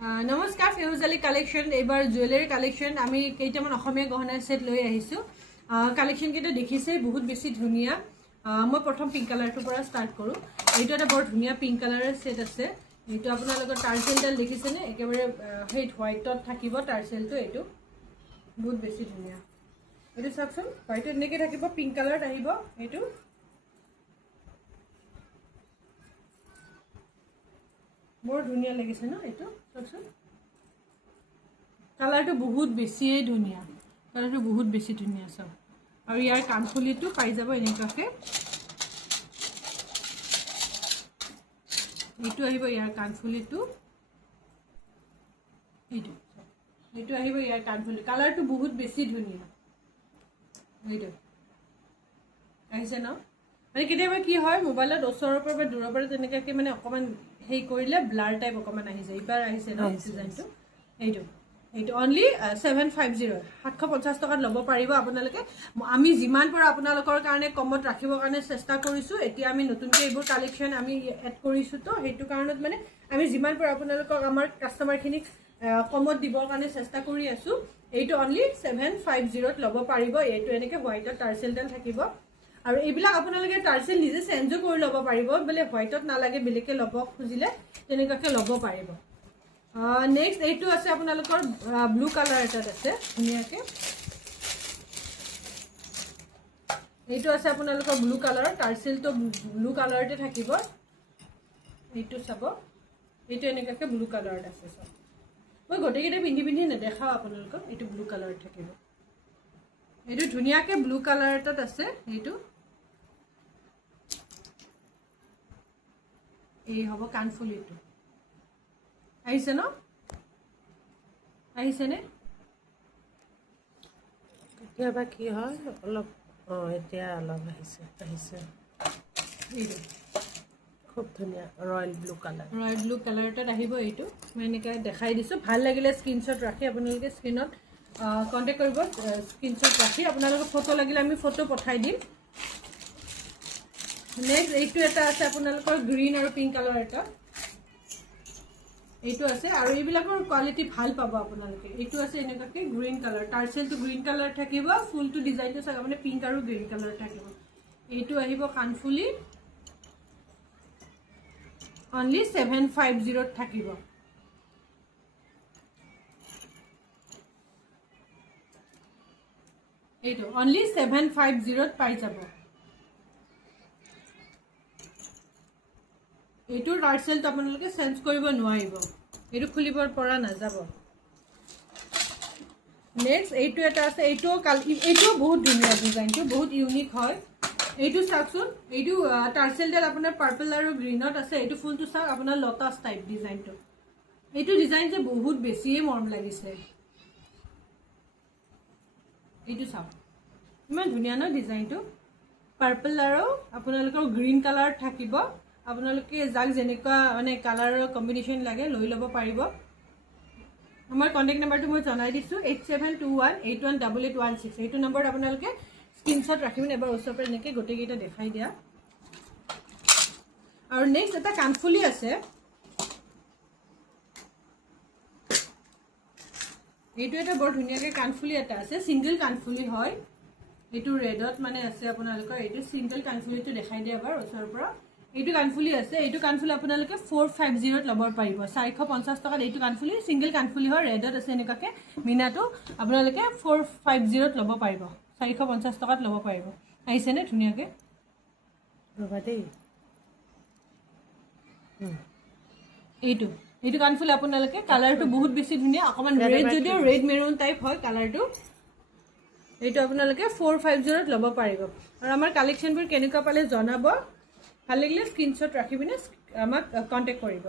নমস্কাৰ ফেউজালি কালেকশ্যন এইবাৰ jewellery collection আমি কেইটামান অসমীয়া গহনাৰ সেট লৈ আহিছোঁ কালেকশ্যন কেইটা দেখিছে বহুত বেছি ধুনীয়া মই প্ৰথম পিংক কালাৰটোৰ পৰা ষ্টাৰ্ট কৰোঁ এইটো এটা বৰ ধুনীয়া পিংক কালাৰৰ সেট আছে এইটো আপোনালোকৰ টাৰ্চেলডাল দেখিছেনে একেবাৰে হেড হোৱাইটত থাকিব টাৰ্চেলটো এইটো বহুত বেছি ধুনীয়া এইটো চাওকচোন হোৱাইটত এনেকৈ থাকিব পিংক কালাৰত আহিব এইটো বৰ ধুনীয়া লাগিছে ন এইটো চাওকচোন কালাৰটো বহুত বেছিয়ে ধুনীয়া কালাৰটো বহুত বেছি ধুনীয়া চাওক আৰু ইয়াৰ কাণফুলিটো পাই যাব এনেকুৱাকৈ এইটো আহিব ইয়াৰ কাণফুলিটো এইটো আহিব ইয়াৰ কাণফুলি কালাৰটো বহুত বেছি ধুনীয়া এইটো আহিছে ন মানে কেতিয়াবা কি হয় মোবাইলত ওচৰৰ পৰা বা দূৰৰ পৰা তেনেকুৱাকৈ মানে অকণমান হেৰি কৰিলে ব্লাৰ টাইপ অকণমান আহি যায় এইবাৰ আহিছে ন ডিজাইনটো এইটো অনলি 750 750 টকাত ল'ব পাৰিব আপোনালোকে আমি যিমান পাৰোঁ আপোনালোকৰ কাৰণে কমত ৰাখিবৰ কাৰণে চেষ্টা কৰিছোঁ এতিয়া আমি নতুনকৈ এইবোৰ কালেকশ্যন আমি এড কৰিছোঁ তো সেইটো কাৰণত মানে আমি যিমান পাৰোঁ আপোনালোকক আমাৰ কাষ্টমাৰখিনিক কমত দিবৰ কাৰণে চেষ্টা কৰি আছোঁ এইটো অনলি 750ত ল'ব পাৰিব এইটো এনেকৈ হোৱাইটত টাৰ্চেলডাল থাকিব আৰু এইবিলাক আপোনালোকে টাৰ্চেল নিজে চেঞ্জো কৰি ল'ব পাৰিব বোলে হোৱাইটত নালাগে বেলেগকৈ ল'ব খুজিলে তেনেকুৱাকৈ ল'ব পাৰিব নেক্সট এইটো আছে আপোনালোকৰ ব্লু কালাৰ এটাত আছে ধুনীয়াকৈ এইটো আছে আপোনালোকৰ ব্লু কালাৰৰ টাৰ্চেলটো ব্লু কালাৰতে থাকিব এইটো চাব এইটো এনেকুৱাকৈ ব্লু কালাৰত আছে চব মই গোটেইকেইটা পিন্ধি নেদেখাওঁ আপোনালোকক এইটো ব্লু কালাৰত থাকিব এইটো ধুনীয়াকৈ ব্লু কালাৰ এটাত আছে এইটো এই হ'ব কাণফুলিটো আহিছে ন আহিছেনে কেতিয়াবা কি হয় অলপ এতিয়া অলপ আহিছে এইটো খুব ধুনীয়া ৰয়েল ব্লু কালাৰটাত আহিব এইটো মই এনেকৈ দেখাই দিছোঁ ভাল লাগিলে স্ক্ৰীনশ্বট ৰাখি আপোনালোকে স্ক্ৰীনত কণ্টেক্ট কৰিব স্ক্ৰীনশ্বট ৰাখি আপোনালোকৰ ফটো লাগিলে আমি ফটো পঠাই দিম নেক্সট এইটো এটা আছে আপোনালোকৰ গ্ৰীণ আৰু পিংক কালাৰ এটা এইটো আছে আৰু এইবিলাকৰ কোৱালিটি ভাল পাব আপোনালোকে এইটো আছে এনেকুৱাকৈ গ্ৰীণ কালাৰ টাৰ্চেলটো গ্ৰীণ কালাৰ থাকিব ফুলটো ডিজাইনটো চাওক মানে পিংক আৰু গ্ৰীণ কালাৰ থাকিব এইটো আহিব কাণফুলি অনলি 750ত থাকিব এইটো অনলি 750ত পাই যাব এইটো টাৰ্চেলটো আপোনালোকে চেঞ্জ কৰিব নোৱাৰিব এইটো খুলিব পৰা নাযাব নেক্সট এইটো এটা আছে এইটোও বহুত ধুনীয়া ডিজাইনটো বহুত ইউনিক হয় এইটো চাওকচোন এইটো টাৰ্চেলডাল আপোনাৰ পাৰ্পল আৰু গ্ৰীণত আছে এইটো ফুলটো চাওক আপোনাৰ লটাছ টাইপ ডিজাইনটো এইটো ডিজাইন যে বহুত বেছিয়ে মৰম লাগিছে এইটো চাওক ইমান ধুনীয়া ন ডিজাইনটো পাৰ্পল আৰু আপোনালোকৰ গ্ৰীণ কালাৰ থাকিব আপোনালোকে যাক যেনেকুৱা মানে কালাৰৰ কম্বিনেশ্যন লাগে লৈ ল'ব পাৰিব আমাৰ কণ্টেক্ট নাম্বাৰটো মই জনাই দিছোঁ 8721818816 এইটো নম্বৰত আপোনালোকে স্ক্ৰীনশ্বট ৰাখি পিনে এবাৰ ওচৰৰ পৰা এনেকৈ গোটেইকেইটা দেখাই দিয়া আৰু নেক্সট এটা কাণফুলি আছে এইটো এটা বৰ ধুনীয়াকৈ কাণফুলি এটা আছে ছিংগল কাণফুলি হয় এইটো ৰেডত মানে আছে আপোনালোকৰ এইটো ছিংগল কাণফুলিটো দেখাই দিয়া এবাৰ ওচৰৰ পৰা এইটো কাণফুলি আছে এইটো কাণফুলি আপোনালোকে 450ত ল'ব পাৰিব 450 টকাত এইটো কাণফুলি ছিংগল কাণফুলি হয় ৰেডত আছে এনেকুৱাকৈ মিনাটো আপোনালোকে 450ত ল'ব পাৰিব 450 টকাত ল'ব পাৰিব আহিছেনে ধুনীয়াকৈ ৰ'বা দেই এইটো কাণফুলি আপোনালোকে কালাৰটো বহুত বেছি ধুনীয়া অকণমান ৰেড যদিও ৰেড মেৰুন টাইপ হয় কালাৰটো এইটো আপোনালোকে 450ত ল'ব পাৰিব আৰু আমাৰ কালেকশ্যনবোৰ কেনেকুৱা পালে জনাব ভাল লাগিলে স্ক্ৰীনশ্বট ৰাখি পিনে আমাক কণ্টেক্ট কৰিব